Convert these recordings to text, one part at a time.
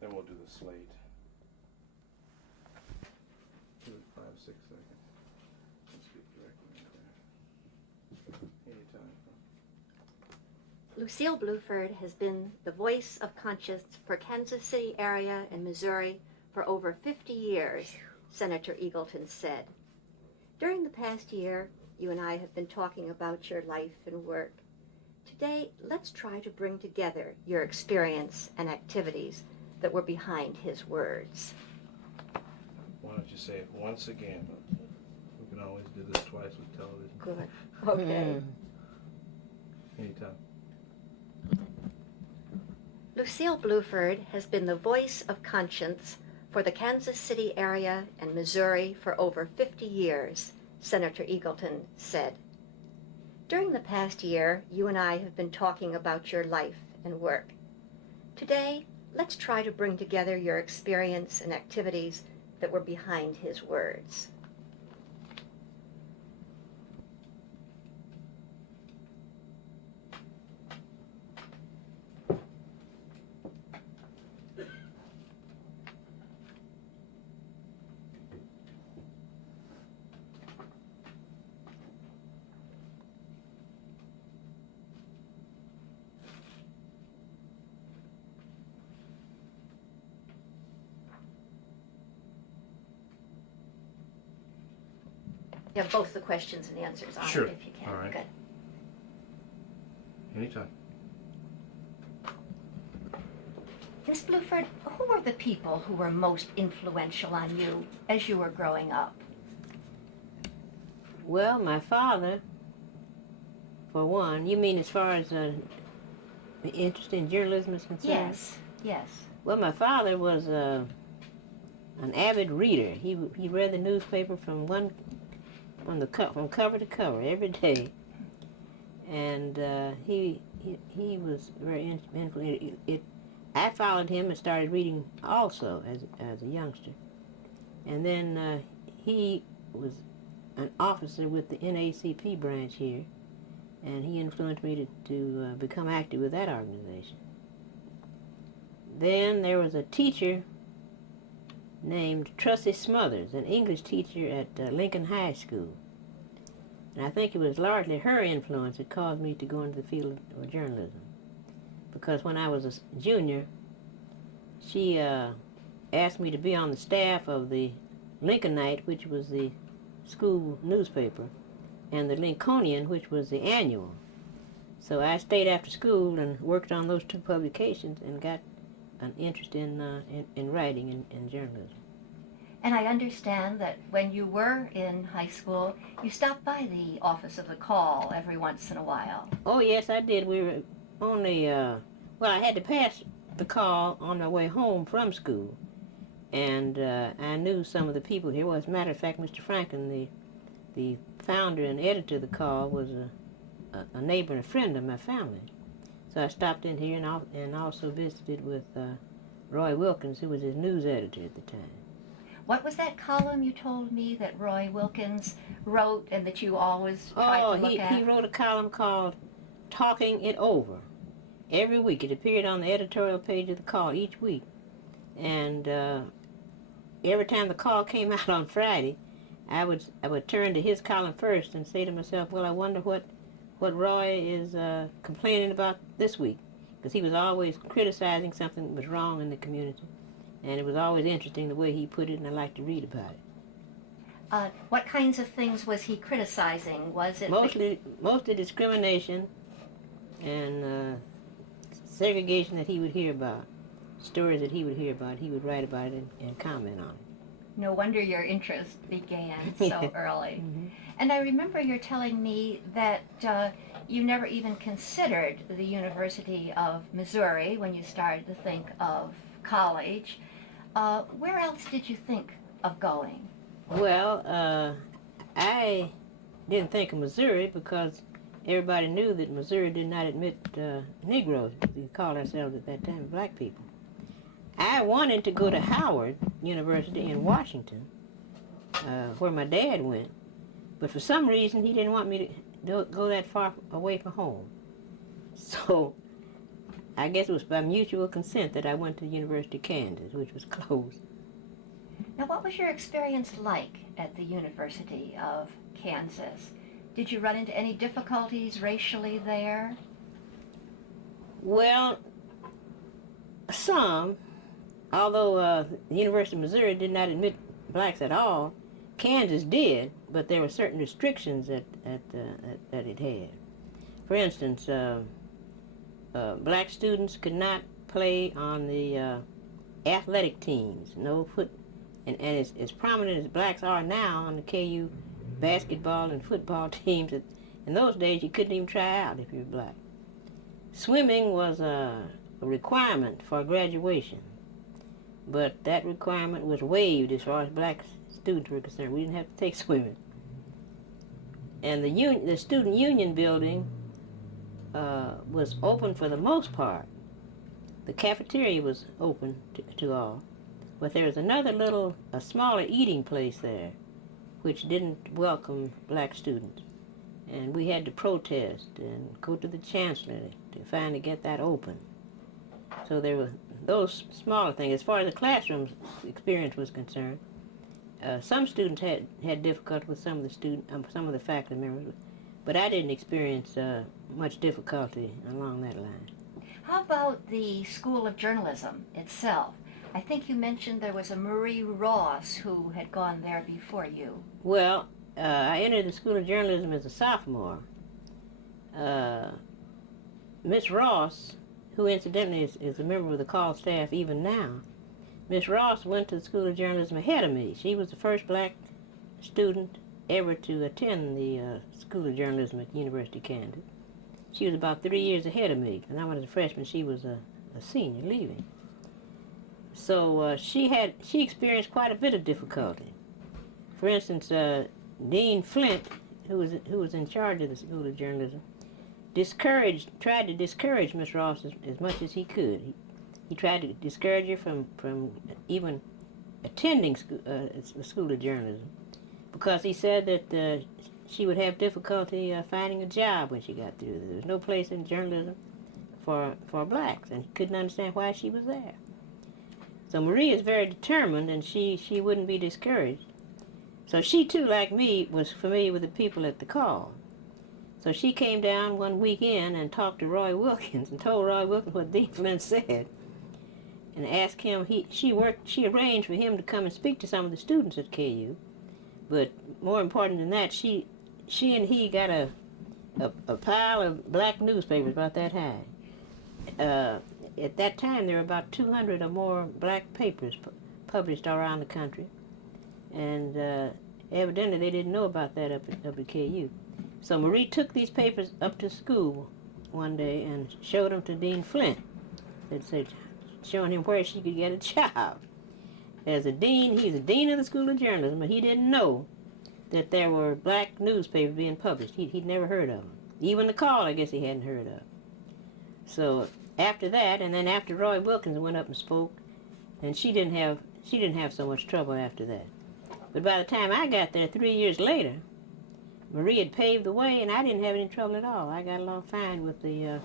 Then we'll do the slate. Give it 5, 6 seconds. Let's get directly in there. Anytime. Lucile Bluford has been the voice of conscience for Kansas City area and Missouri for over 50 years, Senator Eagleton said. During the past year, you and I have been talking about your life and work. Today, let's try to bring together your experience and activities that were behind his words. Why don't you say it once again? We can always do this twice with television. Good. Okay. Anytime. Lucile Bluford has been the voice of conscience for the Kansas City area and Missouri for over 50 years, Senator Eagleton said. During the past year, you and I have been talking about your life and work. Today, let's try to bring together your experience and activities that were behind his words. You have both the questions and answers on Sure. it if you can. All right. Good. Anytime. Miss Bluford, who were the people who were most influential on you as you were growing up? Well, my father, for one. You mean as far as the interest in journalism is concerned? Yes. Well, my father was an avid reader. He read the newspaper from cover to cover every day, and he was very influential. I followed him and started reading also as a youngster, and then he was an officer with the NACP branch here, and he influenced me to become active with that organization. Then there was a teacher named Trusty Smothers, an English teacher at Lincoln High School. And I think it was largely her influence that caused me to go into the field of journalism. Because when I was a junior, she asked me to be on the staff of the Lincolnite, which was the school newspaper, and the Lincolnian, which was the annual. So I stayed after school and worked on those two publications and got an interest in writing and journalism. And I understand that when you were in high school, you stopped by the office of the Call every once in a while. Oh, yes, I did. We were only, I had to pass the Call on my way home from school. And I knew some of the people here. Well, as a matter of fact, Mr. Franklin, the founder and editor of the Call, was a neighbor and a friend of my family. So I stopped in here and also visited with Roy Wilkins, who was his news editor at the time. What was that column you told me that Roy Wilkins wrote and that you always tried to look at? He wrote a column called Talking It Over. Every week. It appeared on the editorial page of the Call each week. And every time the Call came out on Friday, I would turn to his column first and say to myself, well, I wonder what Roy is complaining about this week. Because he was always criticizing something that was wrong in the community. And it was always interesting the way he put it, and I liked to read about it. What kinds of things was he criticizing? Was it mostly discrimination and segregation that he would hear about, stories that he would hear about. He would write about it and comment on it. No wonder your interest began so early. Mm-hmm. And I remember you're telling me that you never even considered the University of Missouri when you started to think of college. Where else did you think of going? Well, I didn't think of Missouri because everybody knew that Missouri did not admit Negroes. We called ourselves at that time black people. I wanted to go to Howard University in Washington, where my dad went, but for some reason he didn't want me to go that far away from home. So I guess it was by mutual consent that I went to the University of Kansas, which was closed. Now, what was your experience like at the University of Kansas? Did you run into any difficulties racially there? Well, some. Although the University of Missouri did not admit blacks at all, Kansas did, but there were certain restrictions that it had. For instance, black students could not play on the athletic teams. No foot, and as prominent as blacks are now on the KU basketball and football teams, in those days you couldn't even try out if you were black. Swimming was a requirement for graduation, but that requirement was waived as far as black students were concerned. We didn't have to take swimming. And the student union building was open for the most part. The cafeteria was open to all, but there was another a smaller eating place there, which didn't welcome black students. And we had to protest and go to the chancellor to finally get that open. So there were those smaller things. As far as the classroom experience was concerned, some students had difficulty with some of the faculty members, but I didn't experience much difficulty along that line. How about the School of Journalism itself? I think you mentioned there was a Marie Ross who had gone there before you. Well, I entered the School of Journalism as a sophomore. Miss Ross, who incidentally is a member of the call staff even now, Miss Ross went to the School of Journalism ahead of me. She was the first black student ever to attend the School of Journalism at the University of Kansas. She was about 3 years ahead of me, and I was a freshman. She was a senior leaving. So she experienced quite a bit of difficulty. For instance, Dean Flint, who was in charge of the School of Journalism, tried to discourage Miss Ross as much as he could. He tried to discourage her from even attending the School of Journalism, because he said that she would have difficulty finding a job when she got through. There was no place in journalism for blacks, and he couldn't understand why she was there. So Marie is very determined, and she wouldn't be discouraged. So she too, like me, was familiar with the people at the call. So she came down one weekend and talked to Roy Wilkins and told Roy Wilkins what Dean Flint said, and asked him. She arranged for him to come and speak to some of the students at KU. But more important than that, she and he got a pile of black newspapers about that high. At that time, there were about 200 or more black papers published around the country, and evidently they didn't know about that up at KU. So Marie took these papers up to school one day and showed them to Dean Flint. Showing him where she could get a job. As a dean, he's a dean of the School of Journalism, but he didn't know that there were black newspapers being published. He'd never heard of them. Even the call, I guess he hadn't heard of. So after that, and then after Roy Wilkins went up and spoke, and she didn't have so much trouble after that. But by the time I got there 3 years later, Marie had paved the way, and I didn't have any trouble at all. I got along fine with the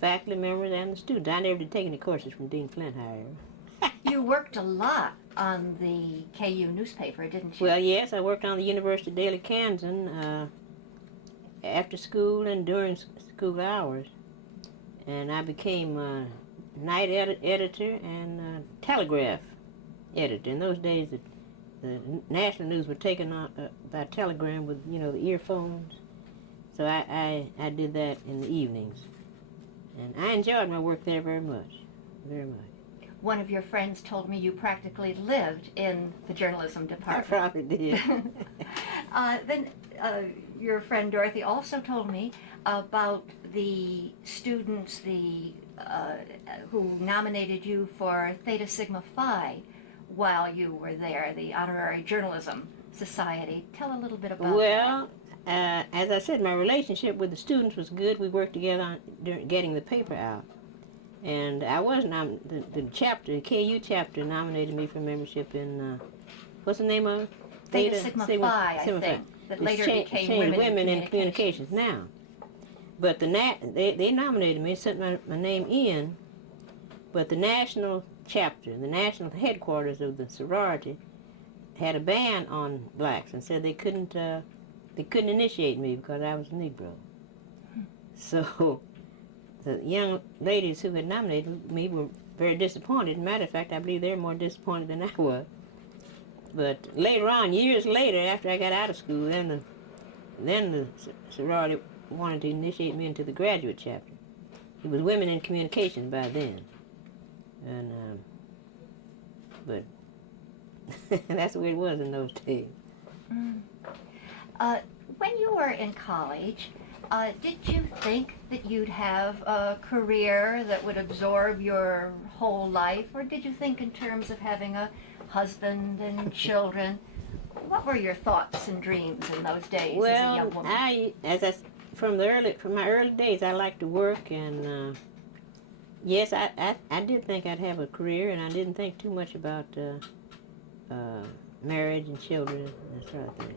faculty members and the students. I never did take any courses from Dean Flint, however. You worked a lot on the KU newspaper, didn't you? Well, yes, I worked on the University Daily Kansan after school and during school hours. And I became night editor and telegraph editor. In those days, the national news were taken on by telegram with, the earphones. So I did that in the evenings. And I enjoyed my work there very much, very much. One of your friends told me you practically lived in the journalism department. I probably did. Then your friend Dorothy also told me about the students who nominated you for Theta Sigma Phi while you were there, the Honorary Journalism Society. Tell a little bit about that. Well, as I said, my relationship with the students was good. We worked together on getting the paper out. And I was the KU chapter nominated me for membership in, what's the name of it? Theta Sigma Phi, I think, that later became Women in Communications now. But they nominated me, sent my name in, But the national chapter, the national headquarters of the sorority, had a ban on blacks and said they couldn't initiate me because I was a Negro. So the young ladies who had nominated me were very disappointed. Matter of fact, I believe they were more disappointed than I was. But later on, years later, after I got out of school, then the sorority wanted to initiate me into the graduate chapter. It was Women in Communication by then. And, but that's the way it was in those days. When you were in college, did you think that you'd have a career that would absorb your whole life, or did you think in terms of having a husband and children? What were your thoughts and dreams in those days as a young woman? From my early days, I liked to work, and yes, I did think I'd have a career, and I didn't think too much about marriage and children and that sort of thing.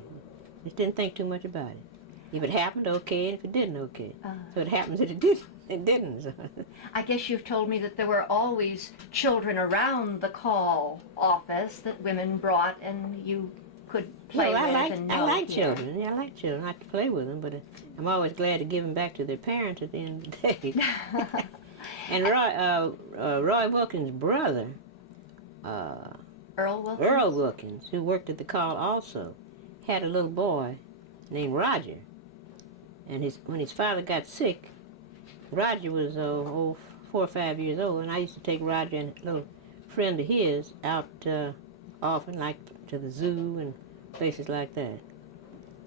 Just didn't think too much about it. If it happened, okay, and if it didn't, okay. So it happens that it didn't. So. I guess you've told me that there were always children around the call office that women brought and you could play with and know. I like children. Yeah, I like children. I like to play with them, but I'm always glad to give them back to their parents at the end of the day. And Roy Wilkins' brother, Earl Wilkins, who worked at the call also, had a little boy named Roger. And when his father got sick, Roger was 4 or 5 years old, and I used to take Roger and a little friend of his out often, like to the zoo and places like that,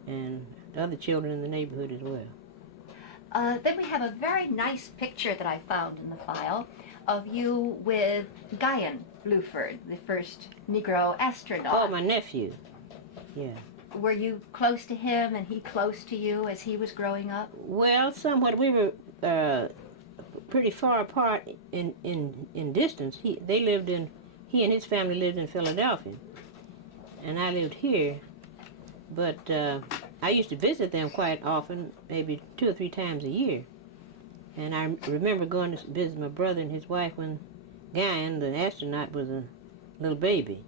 and the other children in the neighborhood as well. Then we have a very nice picture that I found in the file of you with Guyan Bluford, the first Negro astronaut. Oh, my nephew. Yeah. Were you close to him and he close to you as he was growing up? Well, somewhat. We were pretty far apart in distance. He and his family lived in Philadelphia, and I lived here. But I used to visit them quite often, maybe 2 or 3 times a year. And I remember going to visit my brother and his wife when Guyan, the astronaut, was a little baby.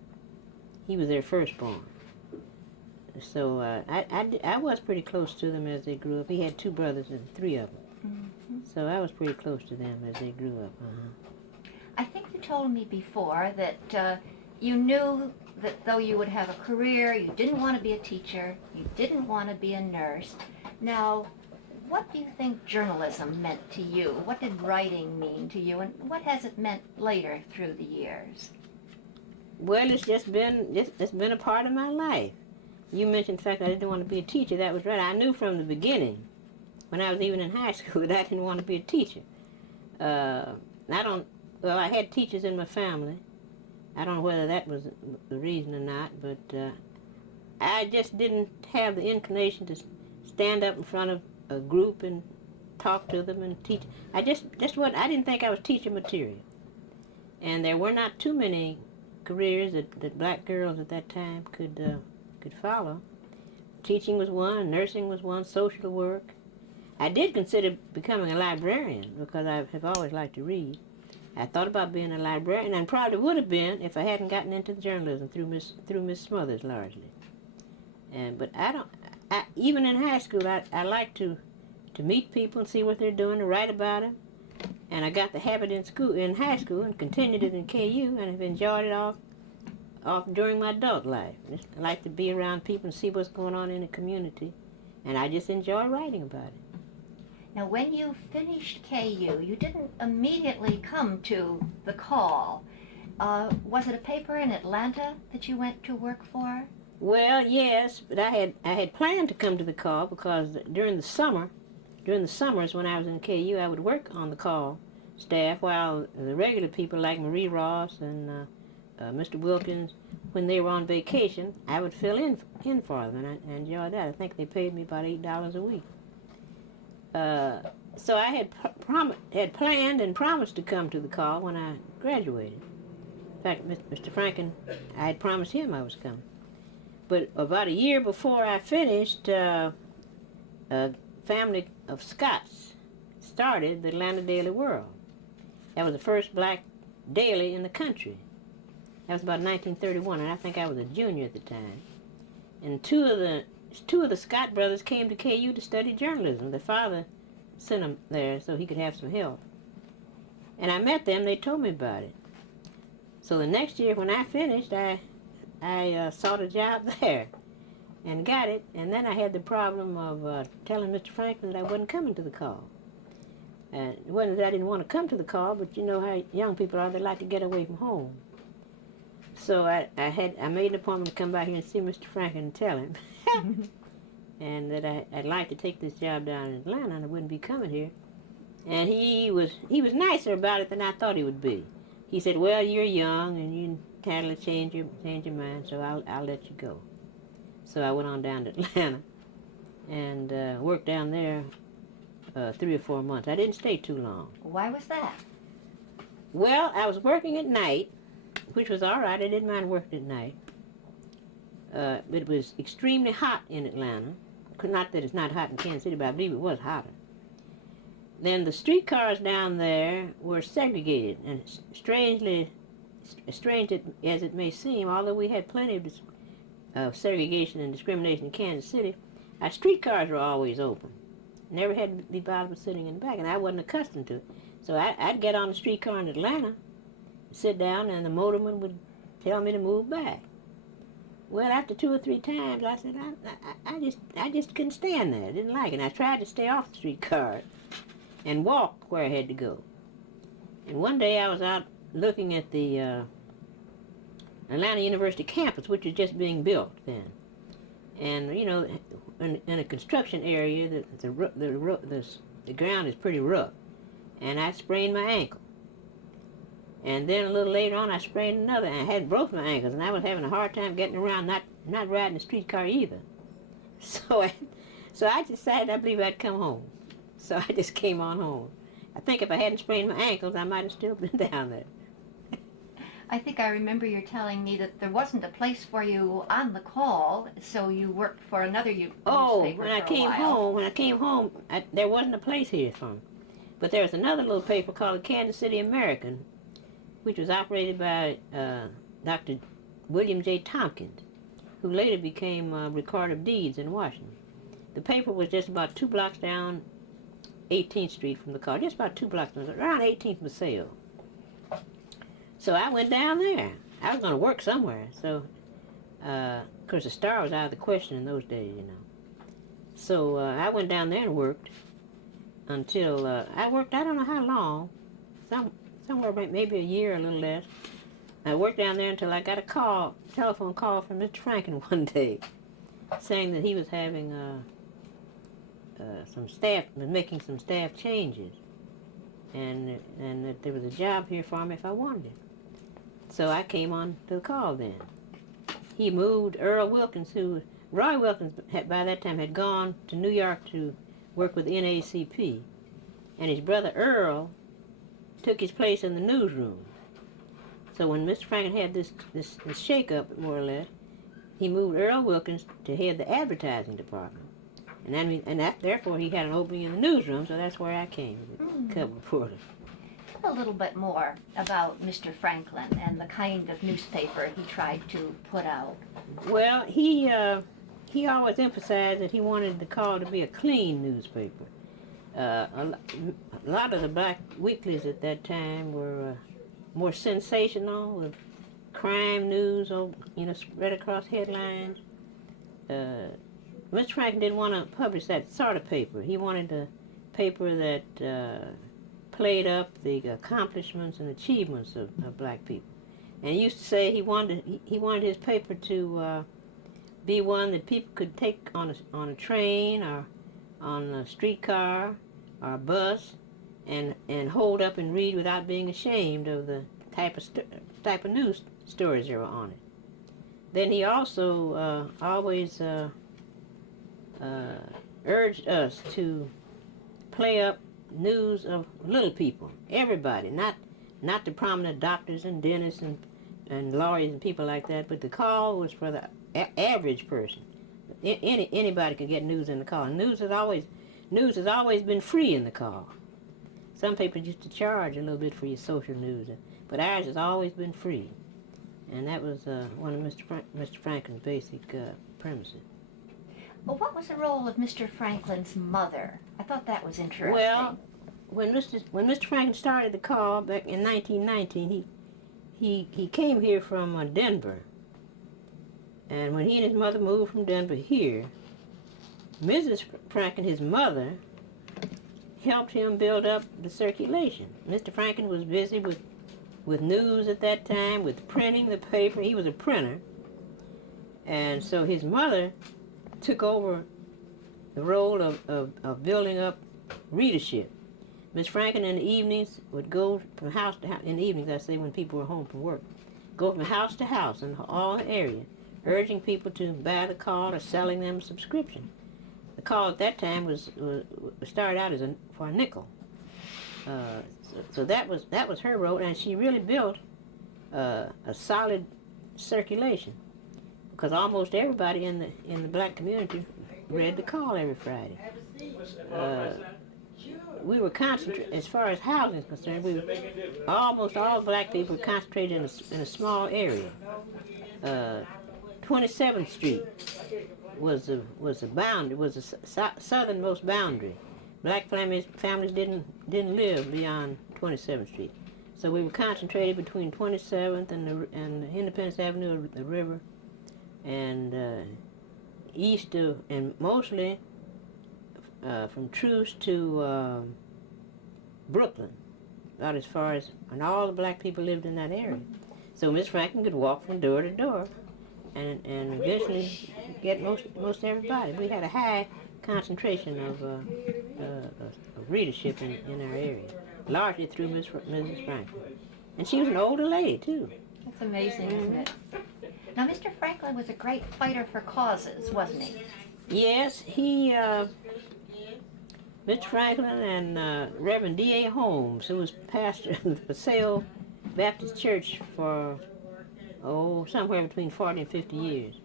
He was their firstborn. So I was pretty close to them as they grew up. He had 2 brothers and 3 of them. So I was pretty close to them as they grew up. I think you told me before that you knew that though you would have a career, you didn't want to be a teacher, you didn't want to be a nurse. Now, what do you think journalism meant to you? What did writing mean to you, and what has it meant later through the years? Well, it's been a part of my life. You mentioned the fact that I didn't want to be a teacher. That was right. I knew from the beginning, when I was even in high school, that I didn't want to be a teacher. I had teachers in my family. I don't know whether that was the reason or not, but I just didn't have the inclination to stand up in front of a group and talk to them and teach. I didn't think I was teacher material. And there were not too many careers that black girls at that time could follow. Teaching was one, nursing was one, social work. I did consider becoming a librarian because I have always liked to read. I thought about being a librarian, and probably would have been if I hadn't gotten into journalism through Miss Smothers largely. But even in high school, I liked to meet people and see what they're doing, to write about them. And I got the habit in high school and continued it in KU, and have enjoyed it off during my adult life. I like to be around people and see what's going on in the community, and I just enjoy writing about it. Now, when you finished KU, you didn't immediately come to the call. Was it a paper in Atlanta that you went to work for? Well, yes, but I had planned to come to the call because during the summers when I was in KU, I would work on the call staff while the regular people like Marie Ross and Mr. Wilkins, when they were on vacation, I would fill in for them, and I enjoyed that. I think they paid me about $8 a week. So I had planned and promised to come to the call when I graduated. In fact, Mr. Franken, I had promised him I was coming. But about a year before I finished, a family of Scots started the Atlanta Daily World. That was the first black daily in the country. That was about 1931, and I think I was a junior at the time. And two of the Scott brothers came to KU to study journalism. Their father sent them there so he could have some help. And I met them. They told me about it. So the next year when I finished, I sought a job there and got it. And then I had the problem of telling Mr. Franklin that I wasn't coming to the call. It wasn't that I didn't want to come to the call, but you know how young people are. They like to get away from home. So I made an appointment to come by here and see Mr. Franklin and tell him. And that I'd like to take this job down in Atlanta and I wouldn't be coming here. And he was nicer about it than I thought he would be. He said, well, you're young and you entitled to change your mind, so I'll let you go. So I went on down to Atlanta and worked down there 3 or 4 months. I didn't stay too long. Why was that? Well, I was working at night, which was all right. I didn't mind working at night. But it was extremely hot in Atlanta. Not that it's not hot in Kansas City, but I believe it was hotter. Then the streetcars down there were segregated, and strange as it may seem, although we had plenty of segregation and discrimination in Kansas City, our streetcars were always open. Never had to be bothered with sitting in the back, and I wasn't accustomed to it. So I'd get on the streetcar in Atlanta, sit down, and the motorman would tell me to move back. Well, after 2 or 3 times, I said, I just couldn't stand that. I didn't like it. And I tried to stay off the streetcar and walk where I had to go. And one day I was out looking at the Atlanta University campus, which was just being built then. And, you know, in a construction area, the ground is pretty rough. And I sprained my ankle. And then a little later on, I sprained another, and I had both my ankles, and I was having a hard time getting around, not riding the streetcar either. So I decided I believe I'd come home. So I just came on home. I think if I hadn't sprained my ankles, I might have still been down there. I think I remember you telling me that there wasn't a place for you on the call, so you worked for another newspaper when I came home, there wasn't a place here for me. But there was another little paper called the Kansas City American, which was operated by Dr. William J. Tompkins, who later became Recorder of Deeds in Washington. The paper was just about 2 blocks down 18th Street from the car, just about 2 blocks, around 18th Maceo. So I went down there. I was going to work somewhere, so, of course, the Star was out of the question in those days, you know. So I went down there and worked until, I worked, I don't know how long, somewhere maybe a year, a little less. I worked down there until I got a telephone call from Mr. Franklin one day, saying that he was having making some staff changes, and that there was a job here for me if I wanted it. So I came on to the call then. He moved Roy Wilkins, by that time had gone to New York to work with NAACP, and his brother Earl took his place in the newsroom. So when Mr. Franklin had this shake-up, more or less, he moved Earl Wilkins to head the advertising department. Therefore he had an opening in the newsroom, so that's where I came, cub reporter. A little bit more about Mr. Franklin and the kind of newspaper he tried to put out. Well, he always emphasized that he wanted the call to be a clean newspaper. A lot of the black weeklies at that time were more sensational, with crime news, spread across headlines. Mr. Franklin didn't want to publish that sort of paper. He wanted a paper that played up the accomplishments and achievements of black people. And he used to say he wanted his paper to be one that people could take on a train or on a streetcar or a bus and hold up and read without being ashamed of the type of news stories that were on it. Then he also always urged us to play up news of little people, everybody, not the prominent doctors and dentists and lawyers and people like that, but the call was for the average person. Anybody could get news in the call. And news has always been free in the call. Some papers used to charge a little bit for your social news, but ours has always been free. And that was one of Mr. Franklin's basic premises. Well, what was the role of Mr. Franklin's mother? I thought that was interesting. Well, when Mr. Franklin started the call back in 1919, he came here from Denver. And when he and his mother moved from Denver here, Mrs. Franklin, his mother, helped him build up the circulation. Mr. Franklin was busy with news at that time, with printing the paper. He was a printer. And so his mother took over the role of building up readership. Miss Franklin in the evenings would go from house to house, in the evenings I say when people were home from work, go from house to house in all the area, urging people to buy the call or selling them a subscription. The call at that time was started out as for a nickel. So that was her role, and she really built a solid circulation, because almost everybody in the black community read the call every Friday. We were concentrated, as far as housing is concerned, almost all black people were concentrated in a small area. 27th Street was the boundary, was the southernmost boundary. Black families didn't live beyond 27th Street, so we were concentrated between 27th and the Independence Avenue, the river, and east of, and mostly from Truce to Brooklyn, about as far as, and all the black people lived in that area. So Miss Franklin could walk from door to door and eventually get most everybody. We had a high concentration of readership in our area, largely through Mrs. Franklin. And she was an older lady, too. That's amazing, isn't it? Now, Mr. Franklin was a great fighter for causes, wasn't he? Yes, he, Mr. Franklin and Reverend D.A. Holmes, who was pastor of the Paseo Baptist Church for, somewhere between 40 and 50 years,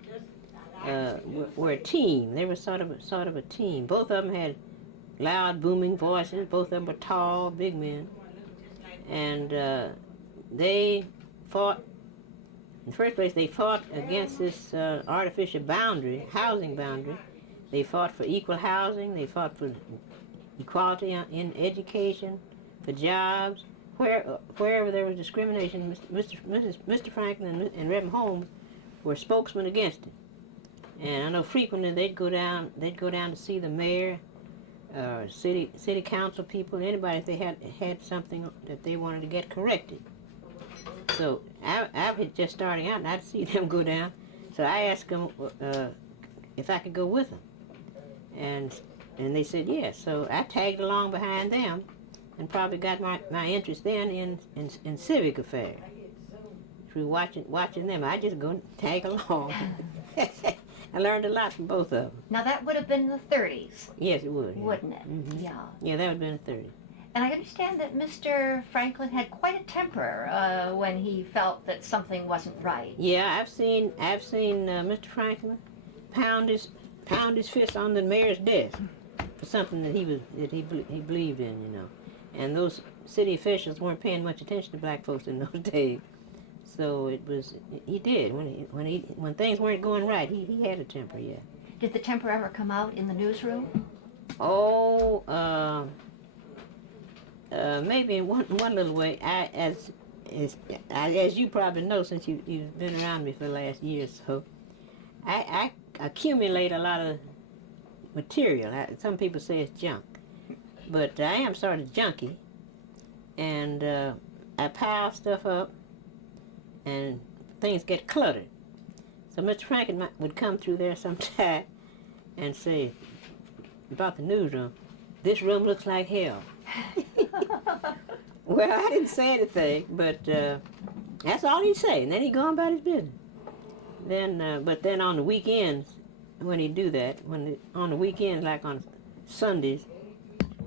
were a team. They were sort of a team. Both of them had loud, booming voices. Both of them were tall, big men. And they fought, in the first place, they fought against this artificial housing boundary. They fought for equal housing. They fought for equality in education, for jobs. Wherever there was discrimination, Mr. Franklin and Reverend Holmes were spokesmen against it. And I know frequently they'd go down to see the mayor, city council people, anybody if they had something that they wanted to get corrected. So I was just starting out, and I'd see them go down. So I asked them if I could go with them, and they said yes. So I tagged along behind them, and probably got my interest then in civic affairs through watching them. I just go and tag along. I learned a lot from both of them. Now, that would have been the 30s. Yes, it would. Yeah. Wouldn't it? Mm-hmm. Yeah. Yeah, that would have been the 30s. And I understand that Mr. Franklin had quite a temper when he felt that something wasn't right. Yeah, I've seen Mr. Franklin pound his fist on the mayor's desk for something that he believed in, you know. And those city officials weren't paying much attention to black folks in those days. So he did. When things weren't going right, he had a temper, yeah. Did the temper ever come out in the newsroom? Oh, maybe in one little way. As you probably know, since you've been around me for the last year or so, I accumulate a lot of material. Some people say it's junk, but I am sort of junky, and I pile stuff up, and things get cluttered. So Mr. Franklin would come through there sometime and say about the newsroom, "This room looks like hell." Well, I didn't say anything, but that's all he'd say, and then he'd go on about his business. But then on the weekends, when he'd do that, on the weekends, like on Sundays,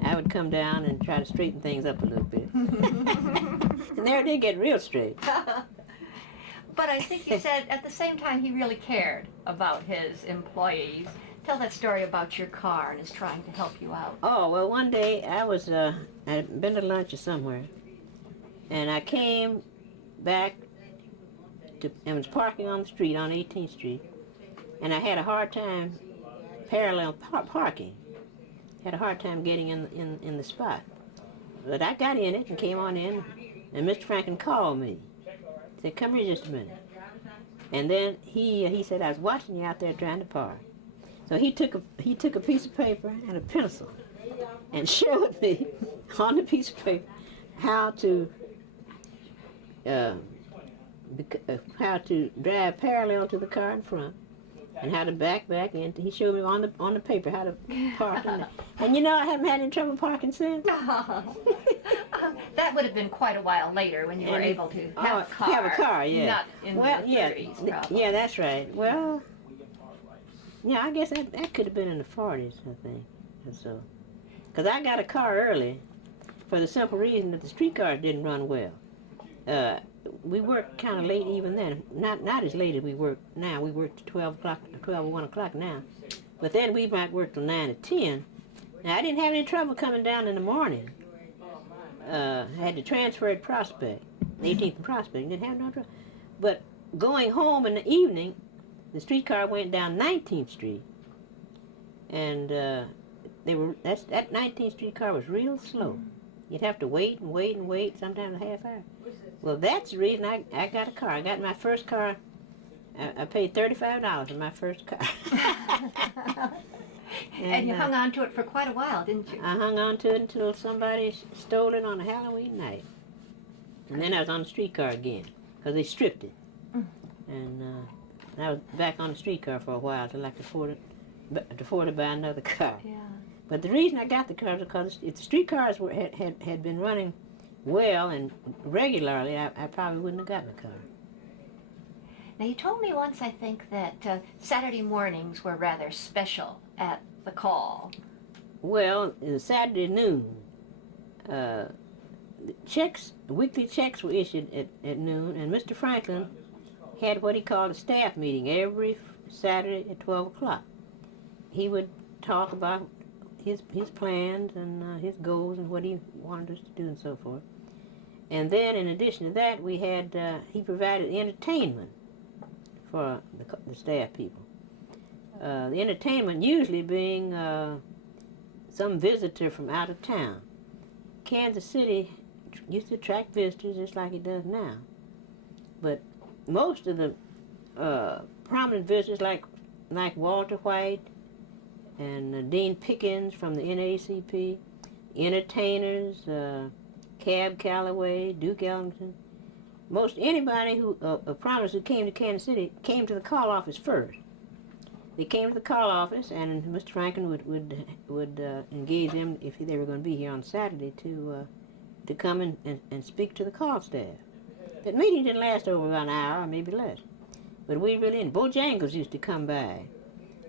I would come down and try to straighten things up a little bit. And there it did get real straight. But I think you said at the same time he really cared about his employees. Tell that story about your car and his trying to help you out. Oh, well, one day I'd been to lunch or somewhere, and I came back and was parking on the street on 18th Street, and I had a hard time parallel parking. Had a hard time getting in the spot. But I got in it and came on in, and Mr. Franklin called me. He said, "Come here just a minute." And then he said, "I was watching you out there trying to park." So he took a piece of paper and a pencil and showed me on the piece of paper how to drive parallel to the car in front and how to back in. He showed me on the paper how to park in there. And you know, I haven't had any trouble parking since. That would have been quite a while later when you were able to have a car. Have a car, yeah. Not in the 30s, probably. Yeah, that's right. Well, yeah, I guess that could have been in the 40s, I think. And so, because I got a car early for the simple reason that the streetcars didn't run well. We worked kind of late even then. Not as late as we work now. We work to 12 or 1 o'clock now. But then we might work till 9 or 10. Now, I didn't have any trouble coming down in the morning. I had to transfer at Prospect, 18th and Prospect. Didn't have no trouble. But going home in the evening, the streetcar went down 19th Street. And that 19th Street car was real slow. You'd have to wait and wait and wait, sometimes a half hour. Well, that's the reason I got a car. I got my first car. I paid $35 for my first car. And you hung on to it for quite a while, didn't you? I hung on to it until somebody stole it on a Halloween night. And then I was on the streetcar again, because they stripped it. And I was back on the streetcar for a while until I could afford to buy another car. Yeah. But the reason I got the car was because if the streetcars had been running well and regularly, I probably wouldn't have gotten a car. Now, you told me once, I think, that Saturday mornings were rather special at the call. Well, Saturday noon, weekly checks were issued at noon, and Mr. Franklin had what he called a staff meeting every Saturday at 12 o'clock. He would talk about his plans and his goals and what he wanted us to do and so forth. And then, in addition to that, we had he provided entertainment for the staff people. The entertainment usually being some visitor from out of town. Kansas City used to attract visitors just like it does now. But most of the prominent visitors, like Walter White and Dean Pickens from the NAACP, entertainers, Cab Calloway, Duke Ellington, most anybody who prominent who came to Kansas City came to the call office first. They came to the call office, and Mr. Franklin would engage them if they were going to be here on Saturday to come and speak to the call staff. That meeting didn't last over about an hour, or maybe less. But we really, and Bojangles used to come by,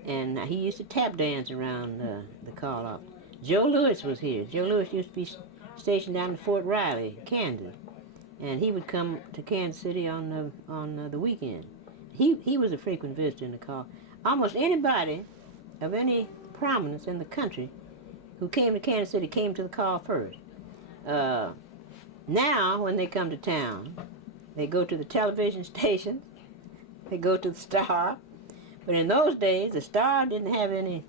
and he used to tap dance around the call office. Joe Louis was here. Joe Louis used to be stationed down in Fort Riley, Kansas, and he would come to Kansas City on the weekend. He was a frequent visitor in the call. Almost anybody of any prominence in the country who came to Kansas City came to the call first. Now, when they come to town, they go to the television station, they go to the Star, but in those days, the Star didn't have any,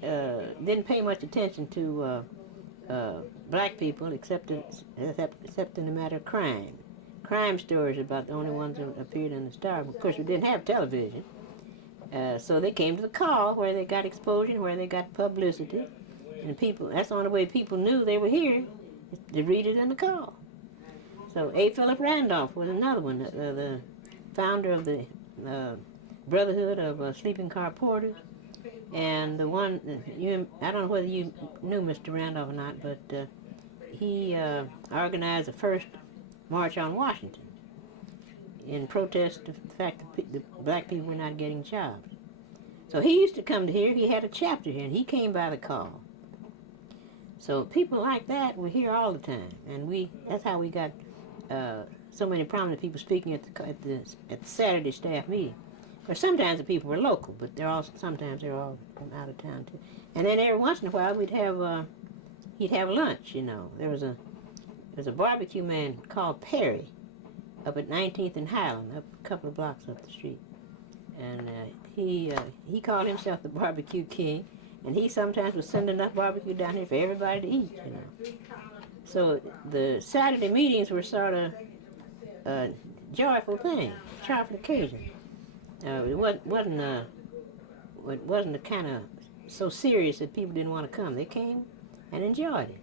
didn't pay much attention to black people except in the matter of crime. Crime stories are about the only ones that appeared in the Star. Of course, we didn't have television. So they came to the call where they got exposure, where they got publicity. And people, that's the only way people knew they were here, to read it in the call. So A. Philip Randolph was another one, the founder of the Brotherhood of Sleeping Car Porters. And the one, I don't know whether you knew Mr. Randolph or not, but he organized the first March on Washington in protest of the fact that the black people were not getting jobs. So he used to come to here. He had a chapter here, and he came by the call. So people like that were here all the time, and that's how we got so many prominent people speaking at the Saturday staff meeting. Or sometimes the people were local, but sometimes they're all from out of town too. And then every once in a while he'd have lunch. You know, there was a barbecue man called Perry. up at 19th and Highland, up a couple of blocks up the street. And he called himself the barbecue king, and he sometimes would send enough barbecue down here for everybody to eat, you know. So the Saturday meetings were sort of a joyful thing, joyful occasion. It wasn't a kind of so serious that people didn't want to come. They came and enjoyed it.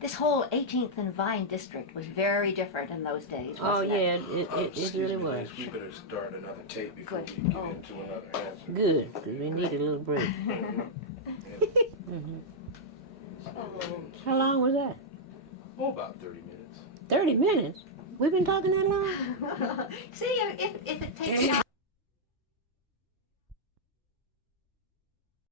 This whole 18th and Vine district was very different in those days, wasn't it? Yeah, it really was. We better start another tape before Good. we get Oh. into another answer. Good, because we needed a little break. How long was that? Oh, about 30 minutes. 30 minutes? We've been talking that long? See, if it takes an